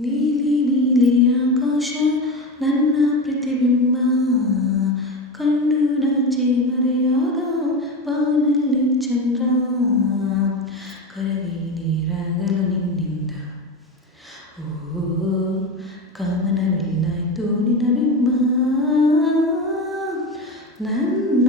ನೀಲಿ ನೀಲಿ ಆಕಾಶ ನನ್ನ ಪ್ರತಿಬಿಂಬ ಕಣ್ಣು ನಾಚೆ ಮರೆಯಾದ ಬಾನಲ್ಲಿ ಚಂದ್ರ ಕರಗಿ ನೀರಾಗಲು ನಿನ್ನಿಂದ ಓ ಕಾಮನವಿಲ್ಲಾಯ್ತು ನಿನ್ನ ಬಿಂಬ ನನ್ನ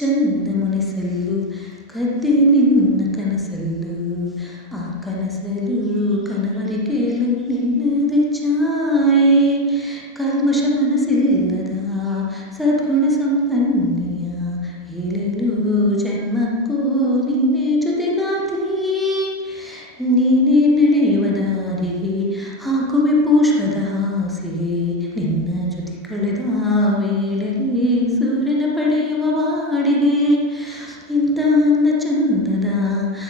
చందముని సల్లు కద్ది నిన్న కనసల్లు ఆ కనసలు కనవరికేలు నిన్నది చాయ్ కల్మష మనసిల్లదా సద్గుణ సంపన్నయ ఏలలు జన్మకు నిన్నే జుతిగాతి నేనే నడేవదారి ఆకుమి పుష్పదాసి